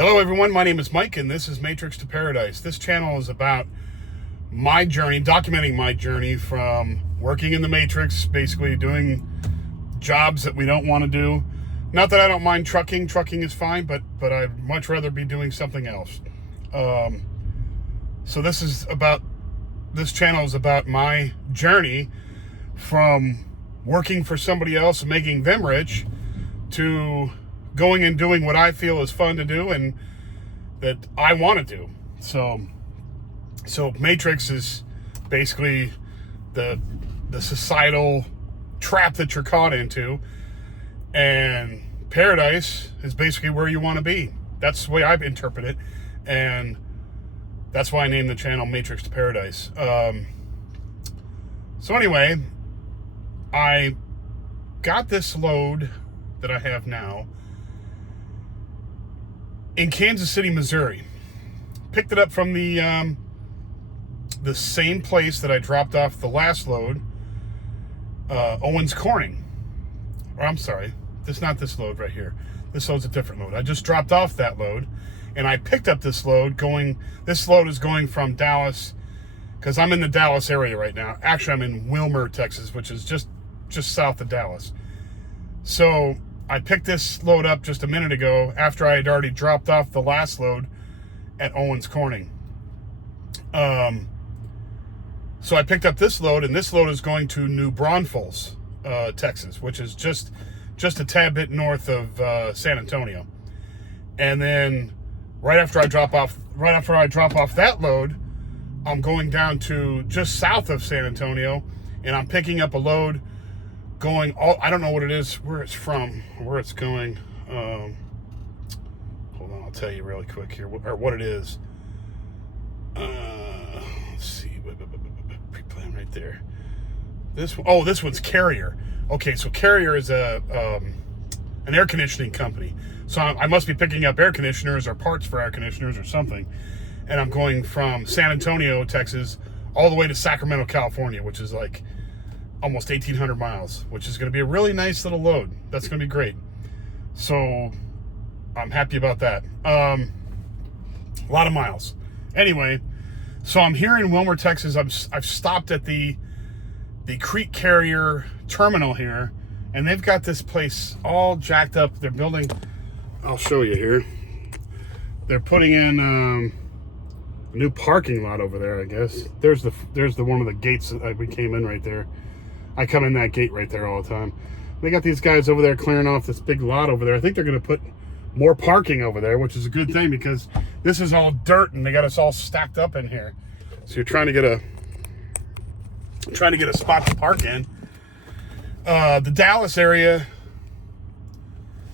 Hello everyone, my name is Mike and this is Matrix to Paradise. This channel is about my journey, documenting my journey from working in the Matrix, basically doing jobs that we don't want to do. Not that I don't mind trucking is fine, but I'd much rather be doing something else. So this channel is about my journey from working for somebody else and making them rich to going and doing what I feel is fun to do and that I want to do. So Matrix is basically the societal trap that you're caught into, and paradise is basically where you want to be. That's the way I interpret it, and that's why I named the channel Matrix to Paradise. So anyway, I got this load that I have now in Kansas City, Missouri. Picked it up from the same place that I dropped off the last load, Owens Corning. Or I'm sorry, not this load right here. This load's a different load. I just dropped off that load, and I picked up this load this load is going from Dallas, because I'm in the Dallas area right now. Actually, I'm in Wilmer, Texas, which is just south of Dallas. So I picked this load up just a minute ago after I had already dropped off the last load at Owens Corning. So I picked up this load, and this load is going to New Braunfels, Texas, which is just a tad bit north of San Antonio. And then right after I drop off that load, I'm going down to just south of San Antonio, and I'm picking up a load going I don't know what it is, where it's from, where it's going. Hold on, I'll tell you really quick here, or what it is. Let's see, pre-plan right there. This one's Carrier. Okay, so Carrier is an air conditioning company. So I must be picking up air conditioners or parts for air conditioners or something. And I'm going from San Antonio, Texas, all the way to Sacramento, California, which is like almost 1,800 miles, which is going to be a really nice little load. That's going to be great. So I'm happy about that. A lot of miles. Anyway, so I'm here in Wilmer, Texas. I've stopped at the Crete Carrier terminal here, and they've got this place all jacked up. They're building, I'll show you here. They're putting in a new parking lot over there, I guess. There's the one of the gates that we came in right there. I come in that gate right there all the time. They got these guys over there clearing off this big lot over there. I think they're going to put more parking over there, which is a good thing because this is all dirt and they got us all stacked up in here. So you're trying to get a spot to park in. The Dallas area,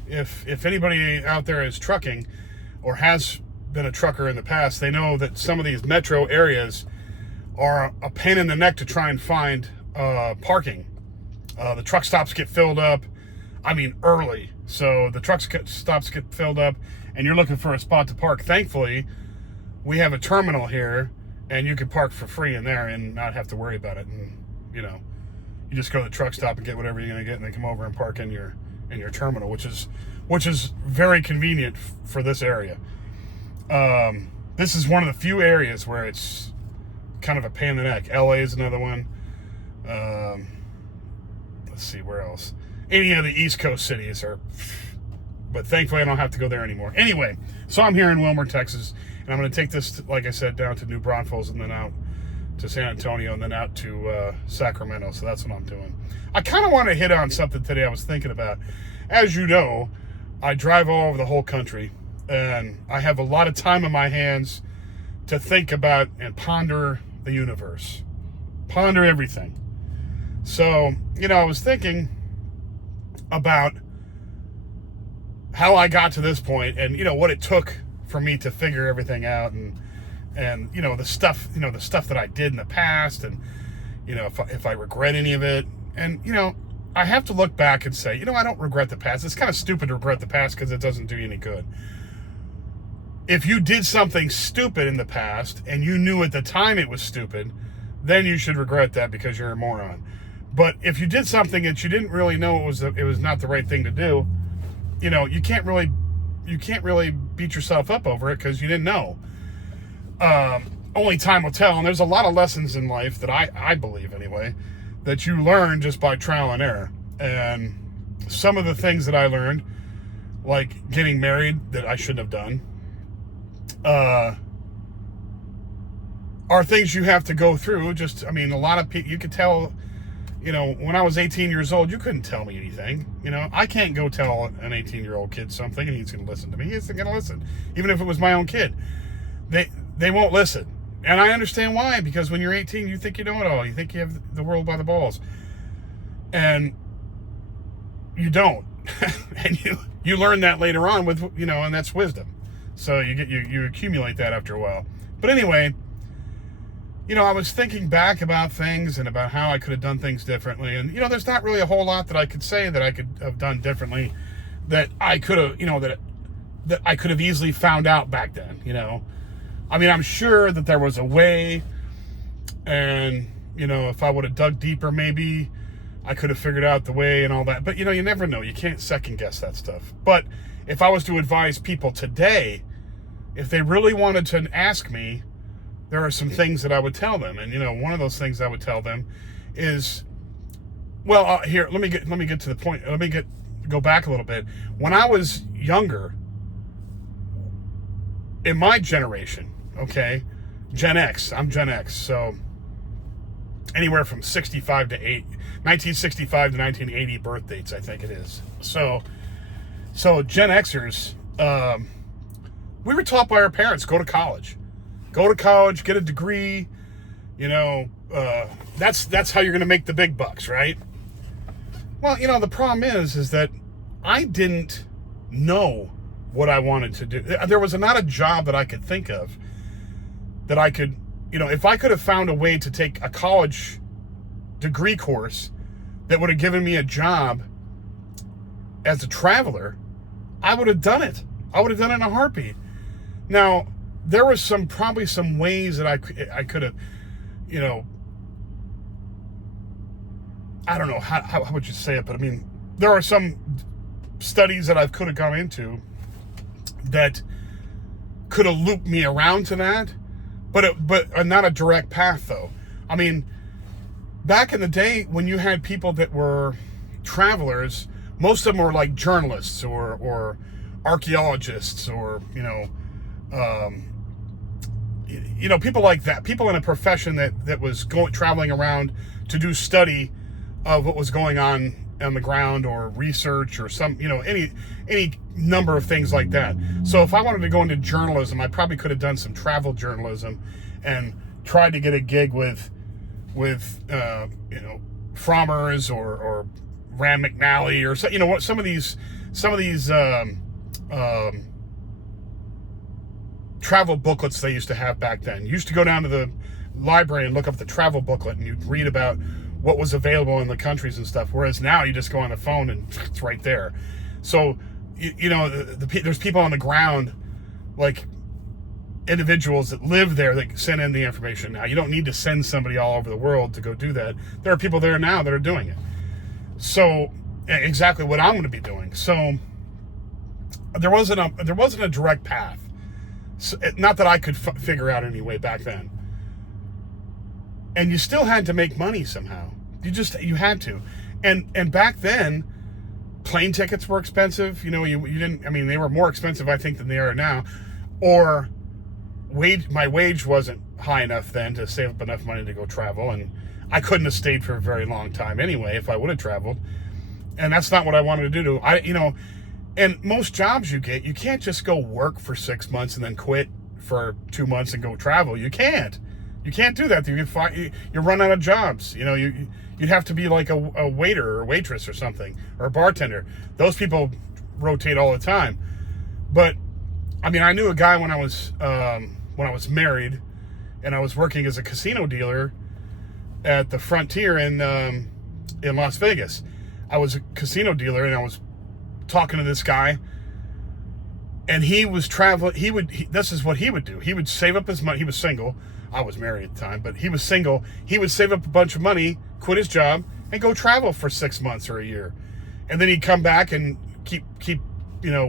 if anybody out there is trucking or has been a trucker in the past, they know that some of these metro areas are a pain in the neck to try and find parking. The truck stops get filled up, early. So the stops get filled up and you're looking for a spot to park. Thankfully, we have a terminal here and you can park for free in there and not have to worry about it. And, you just go to the truck stop and get whatever you're going to get and then come over and park in your terminal, which is very convenient for this area. This is one of the few areas where it's kind of a pain in the neck. LA is another one. Let's see, where else? Any of the East Coast cities but thankfully I don't have to go there anymore. Anyway, so I'm here in Wilmer, Texas, and I'm going to take this, like I said, down to New Braunfels and then out to San Antonio and then out to Sacramento. So that's what I'm doing. I kind of want to hit on something today I was thinking about. As you know, I drive all over the whole country, and I have a lot of time on my hands to think about and ponder the universe. Ponder everything. So, I was thinking about how I got to this point and, what it took for me to figure everything out and the stuff that I did in the past and, if I regret any of it. And, I have to look back and say, I don't regret the past. It's kind of stupid to regret the past because it doesn't do you any good. If you did something stupid in the past and you knew at the time it was stupid, then you should regret that because you're a moron. But if you did something that you didn't really know it was not the right thing to do, you can't really you can't really beat yourself up over it because you didn't know. Only time will tell, and there's a lot of lessons in life that I believe anyway, that you learn just by trial and error. And some of the things that I learned, like getting married that I shouldn't have done, are things you have to go through. A lot of people, you could tell, when I was 18 years old, you couldn't tell me anything. I can't go tell an 18-year-old kid something and he's going to listen to me. He's going to listen. Even if it was my own kid, they won't listen. And I understand why, because when you're 18, you think you know it all. You think you have the world by the balls. And you don't. And you learn that later on with, and that's wisdom. So you accumulate that after a while. But anyway, I was thinking back about things and about how I could have done things differently. And, there's not really a whole lot that I could say that I could have done differently that I could have, that I could have easily found out back then, I'm sure that there was a way, and, if I would have dug deeper, maybe I could have figured out the way and all that. But, you never know. You can't second guess that stuff. But if I was to advise people today, if they really wanted to ask me, there are some things that I would tell them. And, one of those things I would tell them is, here, let me get to the point. Go back a little bit. When I was younger, in my generation, okay, Gen X, I'm Gen X, so anywhere from 1965 to 1980 birth dates, I think it is. So Gen Xers, we were taught by our parents, go to college, get a degree, that's how you're going to make the big bucks, right? Well, the problem is that I didn't know what I wanted to do. There was not a job that I could think of that I could, if I could have found a way to take a college degree course that would have given me a job as a traveler, I would have done it. I would have done it in a heartbeat. Now, there was probably some ways that I could have, I don't know, how would you say it, but there are some studies that I could have gone into that could have looped me around to that, but not a direct path, though. Back in the day when you had people that were travelers, most of them were like journalists or archaeologists or, people like that, people in a profession that was traveling around to do study of what was going on the ground or research or some, any number of things like that. So if I wanted to go into journalism, I probably could have done some travel journalism and tried to get a gig with Frommer's or Rand McNally or some of these travel booklets they used to have back then. You used to go down to the library and look up the travel booklet and you'd read about what was available in the countries and stuff. Whereas now you just go on the phone and it's right there. So, there's people on the ground, like individuals that live there that send in the information. Now, you don't need to send somebody all over the world to go do that. There are people there now that are doing it. So, exactly what I'm going to be doing. So, there wasn't a direct path. So, not that I could figure out anyway back then. And you still had to make money somehow. You had to. And back then, plane tickets were expensive. You didn't, they were more expensive, I think, than they are now. Or my wage wasn't high enough then to save up enough money to go travel. And I couldn't have stayed for a very long time anyway if I would have traveled. And that's not what I wanted to do. And most jobs you get, you can't just go work for 6 months and then quit for 2 months and go travel. You can't. You can't do that. You run out of jobs. You'd have to be like a waiter or waitress or something, or a bartender. Those people rotate all the time. But I knew a guy when I was married, and I was working as a casino dealer at the Frontier in Las Vegas. I was a casino dealer, and I was talking to this guy, and he was traveling. This is what he would do. He would save up his money. He was single. I was married at the time, but he was single. He would save up a bunch of money, quit his job, and go travel for 6 months or a year. And then he'd come back and keep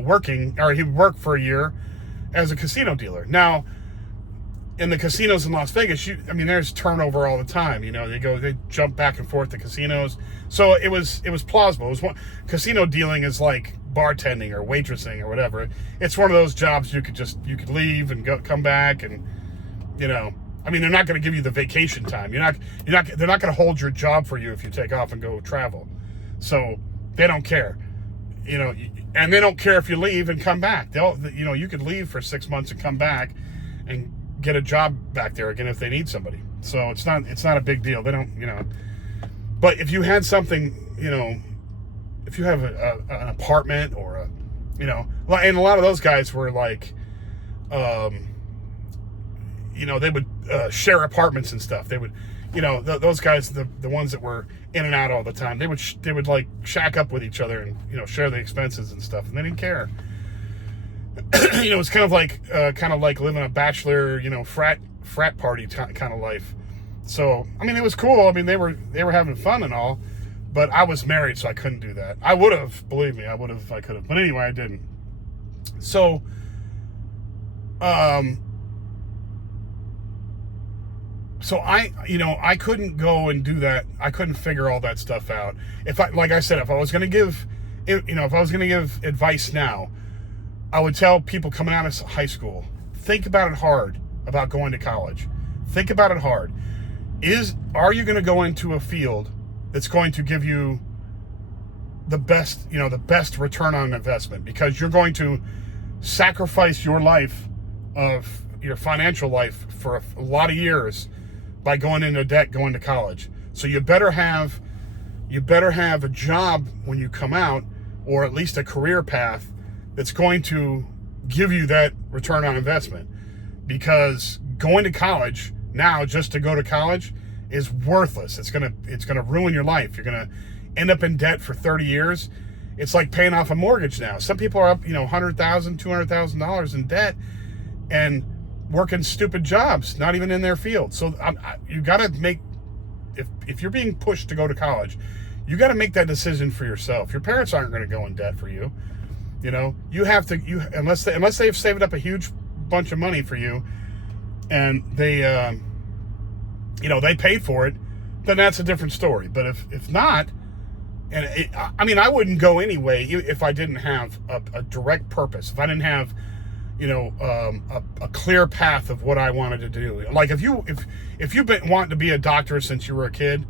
working, or he would work for a year as a casino dealer. Now, in the casinos in Las Vegas, there's turnover all the time. They jump back and forth to casinos. So it was plausible. Casino dealing is like bartending or waitressing or whatever. It's one of those jobs you could leave and come back, and they're not going to give you the vacation time. They're not going to hold your job for you if you take off and go travel. So they don't care, and they don't care if you leave and come back. You could leave for 6 months and come back and get a job back there again if they need somebody. So it's not a big deal. They don't, but if you had something, if you have an apartment or and a lot of those guys were like, they would share apartments and stuff. They would, those guys, the ones that were in and out all the time, they would like shack up with each other and, share the expenses and stuff. And they didn't care. It's kind of like living a bachelor, frat party kind of life. So, it was cool. They were having fun and all, but I was married, so I couldn't do that. I would have, believe me, I could have. But anyway, I didn't. So, I couldn't go and do that. I couldn't figure all that stuff out. If I was going to give advice now, I would tell people coming out of high school, think about it hard about going to college. Think about it hard. Are you going to go into a field that's going to give you the best return on investment? Because you're going to sacrifice your life, of your financial life, for a lot of years by going into debt, going to college. So you better have a job when you come out, or at least a career path that's going to give you that return on investment. Because going to college now, just to go to college, is worthless. It's gonna ruin your life. You're gonna end up in debt for 30 years. It's like paying off a mortgage now. Some people are up, $100,000, $200,000 in debt, and working stupid jobs, not even in their field. So you gotta make, if you're being pushed to go to college, you gotta make that decision for yourself. Your parents aren't gonna go in debt for you. You have to, unless they've saved up a huge bunch of money for you, and they pay for it, then that's a different story. But if not, I wouldn't go anyway if I didn't have a direct purpose. If I didn't have, a clear path of what I wanted to do. Like if you've been wanting to be a doctor since you were a kid,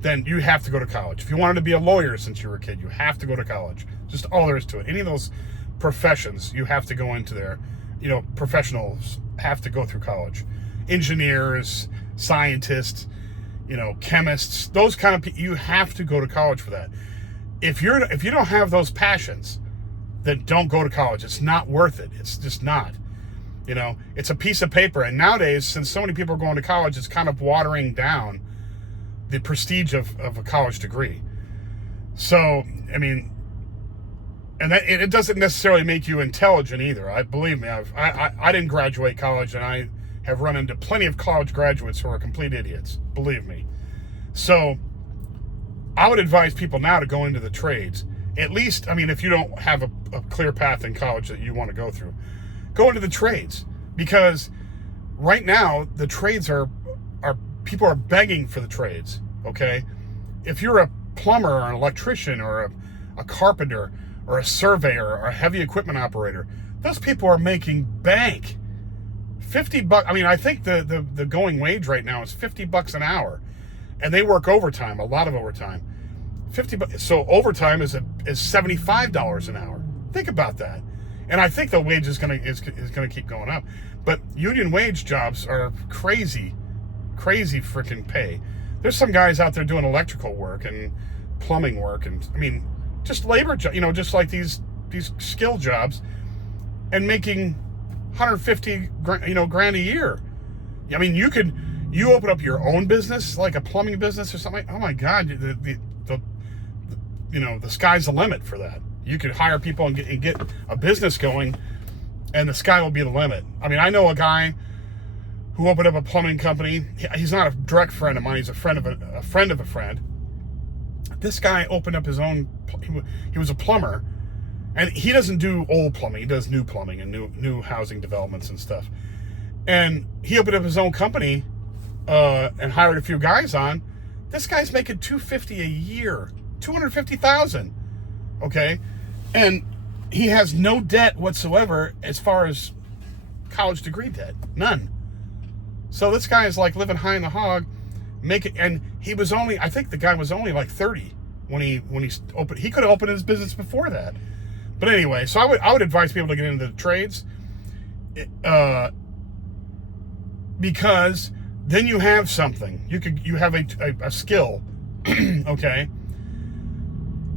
then you have to go to college. If you wanted to be a lawyer since you were a kid, you have to go to college. Just all there is to it. Any of those professions, you have to go into there. Professionals have to go through college. Engineers, scientists, chemists, those kind of people, you have to go to college for that. If you don't have those passions, then don't go to college. It's not worth it. It's just not. It's a piece of paper. And nowadays, since so many people are going to college, it's kind of watering down the prestige of a college degree. So, and that, it doesn't necessarily make you intelligent either. Believe me, I didn't graduate college, and I have run into plenty of college graduates who are complete idiots. Believe me. So I would advise people now to go into the trades. At least, if you don't have a clear path in college that you want to go through, go into the trades. Because right now, the trades are people are begging for the trades, okay? If you're a plumber or an electrician or a carpenter or a surveyor or a heavy equipment operator, those people are making bank. $50. I think the going wage right now is $50 an hour, and they work overtime, a lot of overtime. $50. So overtime is $75 an hour. Think about that. And I think the wage is gonna keep going up. But union wage jobs are crazy freaking pay. There's some guys out there doing electrical work and plumbing work, and just labor job, just like these skill jobs, and making 150 grand a year. You open up your own business, like a plumbing business or something. Oh my God, the sky's the limit for that. You could hire people and get a business going, and the sky will be the limit. I know a guy who opened up a plumbing company. He's not a direct friend of mine. He's a friend of a friend of a friend. This guy opened up his own. He was a plumber, And he doesn't do old plumbing. He does new plumbing and new housing developments and stuff. And he opened up his own company and hired a few guys on. This guy's making $250 a year, $250,000. Okay, and he has no debt whatsoever as far as college degree debt, none. So this guy is like living high in the hog, and he was only, I think the guy was only like 30 when he opened. He could have opened his business before that. But anyway, so I would advise people to get into the trades, because then you have something. You have a skill, okay?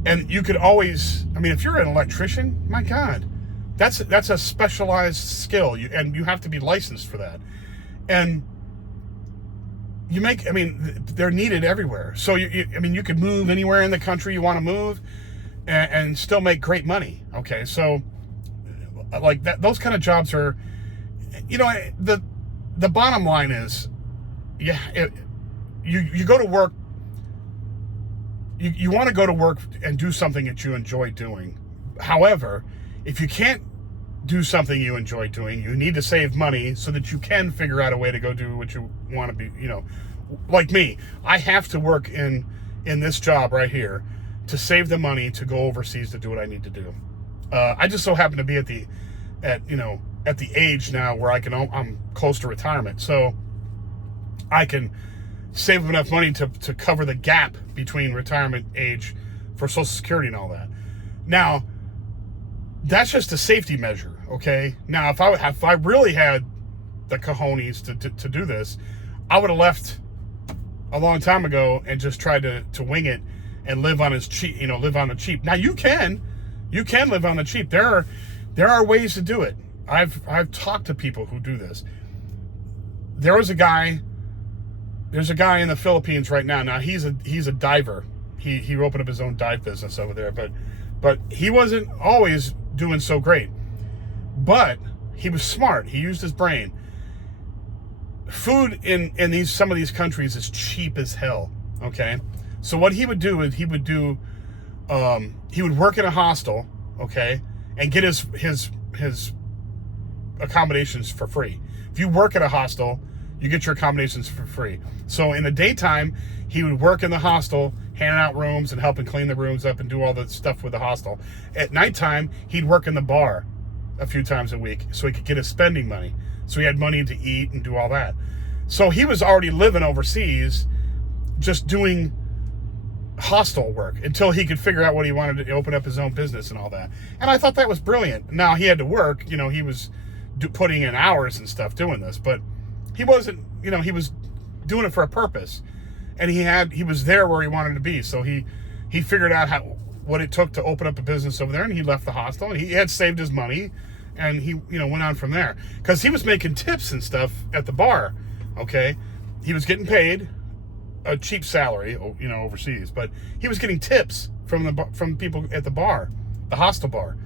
And you could always, I mean, if you're an electrician, my God, that's a specialized skill, and you have to be licensed for that. And they're needed everywhere. So you could move anywhere in the country you want to move, and still make great money. Okay, so like that, those kind of jobs are, the bottom line is, you go to work. You want to go to work and do something that you enjoy doing. However, if you can't do something you enjoy doing, you need to save money so that you can figure out a way to go do what you want to be. Like me, I have to work in this job right here to save the money to go overseas to do what I need to do. I just so happen to be at the age now where I'm close to retirement, so I can save enough money to cover the gap between retirement age for Social Security and all that. Now, that's just a safety measure, okay? Now, if I really had the cojones to do this, I would have left a long time ago and just tried to wing it and live on live on the cheap. Now, you can live on the cheap. There are ways to do it. I've talked to people who do this. There's a guy in the Philippines right now. Now he's a diver. He opened up his own dive business over there, but he wasn't always doing so great. But he was smart. He used his brain. Food in some of these countries is cheap as hell. Okay, so what he would do is he would work in a hostel, okay, and get his accommodations for free. If you work at a hostel, you get your accommodations for free. So in the daytime, he would work in the hostel, handing out rooms and helping clean the rooms up and do all the stuff with the hostel. At nighttime, he'd work in the bar a few times a week so he could get his spending money. So he had money to eat and do all that. So he was already living overseas, just doing hostel work until he could figure out what he wanted to open up his own business and all that. And I thought that was brilliant. Now he had to work, he was putting in hours and stuff doing this, but he wasn't, he was doing it for a purpose, and he was there where he wanted to be. So he figured out what it took to open up a business over there, and he left the hostel, and he had saved his money, and he went on from there, because he was making tips and stuff at the bar. Okay, he was getting paid a cheap salary, overseas, but he was getting tips from people at the bar, the hostel bar.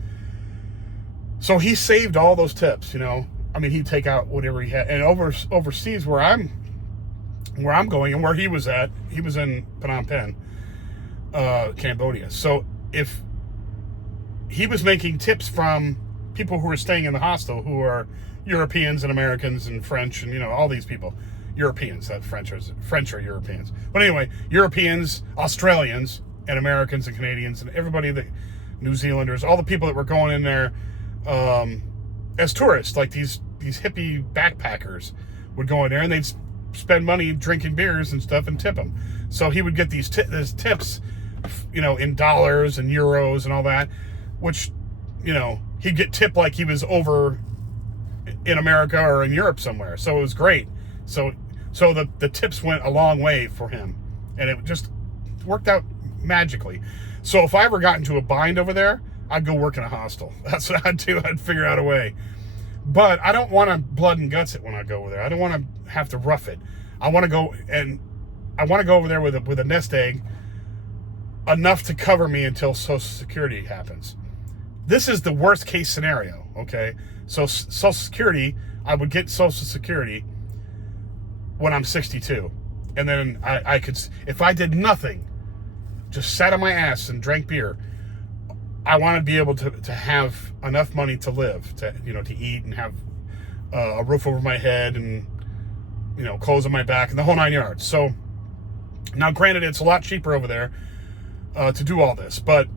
So he saved all those tips. He'd take out whatever he had, and overseas where I'm going and where he was at, he was in Phnom Penh, Cambodia. So if he was making tips from people who were staying in the hostel, who are Europeans and Americans and French and all these people, Europeans, not French or Europeans, but anyway, Europeans, Australians, and Americans and Canadians and everybody, the New Zealanders, all the people that were going in there as tourists, like these hippie backpackers would go in there and they'd spend money drinking beers and stuff and tip them. So he would get these tips, in dollars and euros and all that, which, he'd get tipped like he was over in America or in Europe somewhere. So it was great. So the tips went a long way for him, and it just worked out magically. So if I ever got into a bind over there, I'd go work in a hostel. That's what I'd do. I'd figure out a way. But I don't want to blood and guts it when I go over there. I don't want to have to rough it. I want to go over there with a nest egg, enough to cover me until Social Security happens. This is the worst case scenario, okay? So Social Security, I would get Social Security when I'm 62. And then I could, if I did nothing, just sat on my ass and drank beer, I want to be able to have enough money to live, to eat and have a roof over my head and, clothes on my back and the whole 9 yards. So now, granted, it's a lot cheaper over there to do all this, but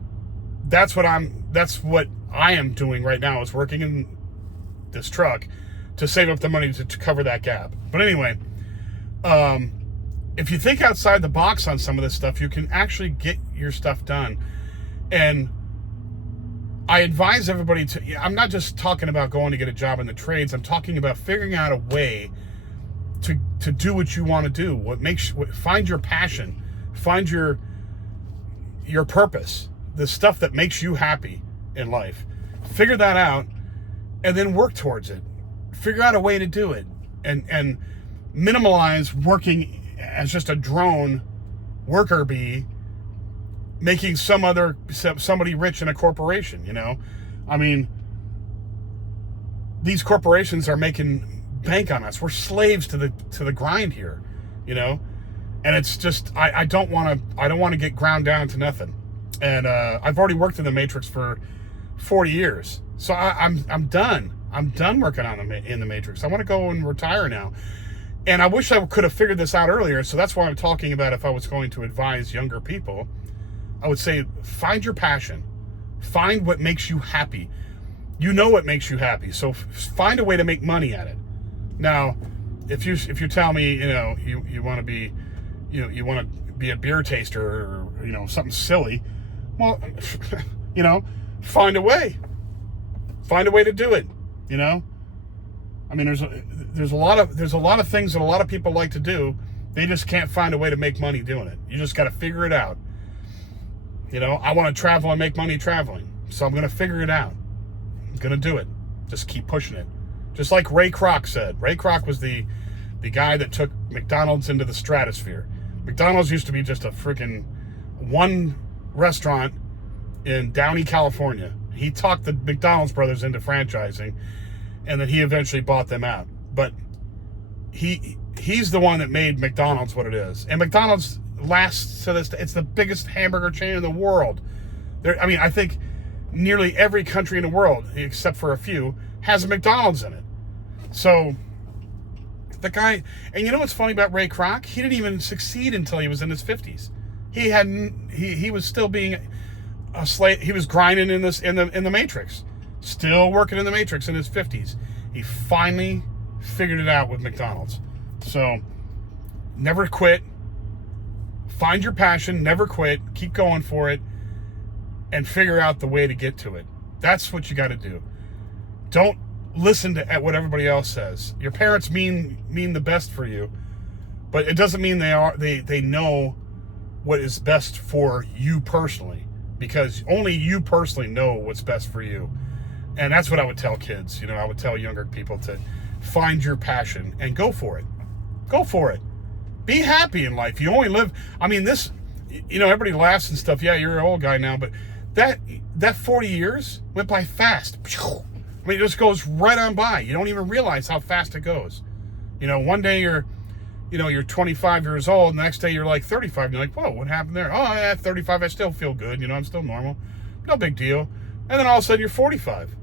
that's what I am doing right now, is working in this truck to save up the money to cover that gap. But anyway, if you think outside the box on some of this stuff, you can actually get your stuff done. And I advise everybody I'm not just talking about going to get a job in the trades. I'm talking about figuring out a way to do what you want to do. Find your passion, find your purpose, the stuff that makes you happy in life. Figure that out and then work towards it. Figure out a way to do it and minimize working as just a drone worker bee, making somebody rich in a corporation. I mean, these corporations are making bank on us. We're slaves to the grind here, and it's just I don't want to get ground down to nothing. And I've already worked in the Matrix for 40 years, so I'm done. I'm done working in the Matrix. I want to go and retire now. And I wish I could have figured this out earlier. So that's why I'm talking about, if I was going to advise younger people, I would say, find your passion. Find what makes you happy. You know what makes you happy. So find a way to make money at it. Now, if you tell me, you want to be, you want to be a beer taster or, something silly, well, find a way. Find a way to do it. I mean, there's a lot of things that a lot of people like to do. They just can't find a way to make money doing it. You just got to figure it out. I want to travel and make money traveling, so I'm going to figure it out. I'm going to do it. Just keep pushing it. Just like Ray Kroc said. Ray Kroc was the guy that took McDonald's into the stratosphere. McDonald's used to be just a freaking one restaurant in Downey, California. He talked the McDonald's brothers into franchising, and then he eventually bought them out. But he's the one that made McDonald's what it is. And McDonald's lasts to this day. It's the biggest hamburger chain in the world. I think nearly every country in the world, except for a few, has a McDonald's in it. So the guy, and you know what's funny about Ray Kroc? He didn't even succeed until he was in his 50s. He was still being a slave. He was grinding in the Matrix, still working in the Matrix in his 50s. He finally figured it out with McDonald's. So never quit. Find your passion, never quit, keep going for it, and figure out the way to get to it. That's what you got to do. Don't listen to what everybody else says. Your parents mean the best for you, but it doesn't mean they know what is best for you personally, because only you personally know what's best for you. And that's what I would tell kids. I would tell younger people to find your passion and go for it. Go for it. Be happy in life. You only live. Everybody laughs and stuff. Yeah, you're an old guy now, but that 40 years went by fast. It just goes right on by. You don't even realize how fast it goes. One day you're 25 years old. The next day you're like 35. And you're like, whoa, what happened there? Oh, at 35, I still feel good. I'm still normal. No big deal. And then all of a sudden you're 45.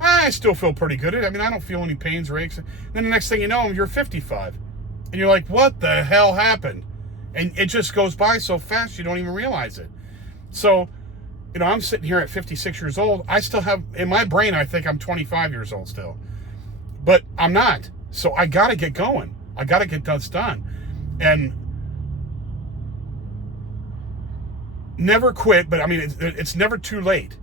I still feel pretty good. I don't feel any pains or aches. And then the next thing you know, you're 55. And you're like, what the hell happened? And it just goes by so fast you don't even realize it. So, I'm sitting here at 56 years old. I still have, in my brain, I think I'm 25 years old still. But I'm not. So I got to get going. I got to get this done. And never quit, but it's never too late.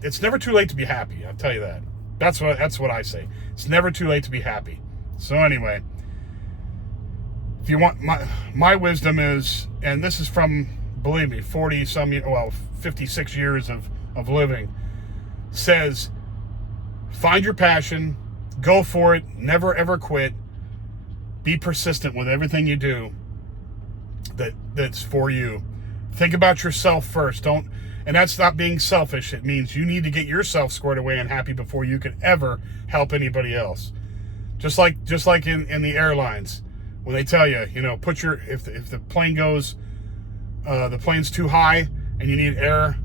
It's never too late to be happy. I'll tell you that. That's what I say. It's never too late to be happy. So anyway, if you want my wisdom is, and this is from, believe me, 56 years of living, says, find your passion, go for it, never ever quit, be persistent with everything you do that's for you. Think about yourself first. And that's not being selfish. It means you need to get yourself squared away and happy before you can ever help anybody else. Just like in the airlines, when they tell you, if the plane goes, the plane's too high and you need air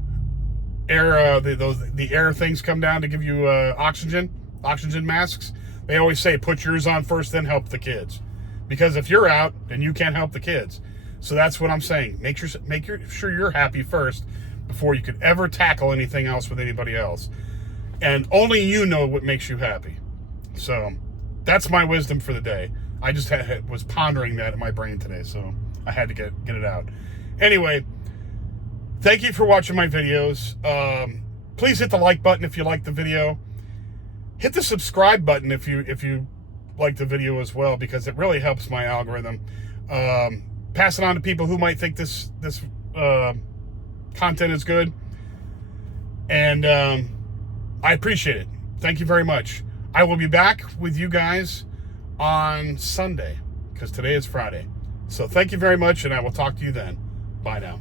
air the air things come down to give you oxygen masks. They always say put yours on first, then help the kids, because if you're out, then you can't help the kids. So that's what I'm saying. Make sure you're happy first before you could ever tackle anything else with anybody else. And only you know what makes you happy. So that's my wisdom for the day. I just was pondering that in my brain today, so I had to get it out. Anyway, thank you for watching my videos. Please hit the like button if you like the video. Hit the subscribe button if you like the video as well, because it really helps my algorithm. Pass it on to people who might think this content is good. And I appreciate it. Thank you very much. I will be back with you guys on Sunday, because today is Friday. So thank you very much, and I will talk to you then. Bye now.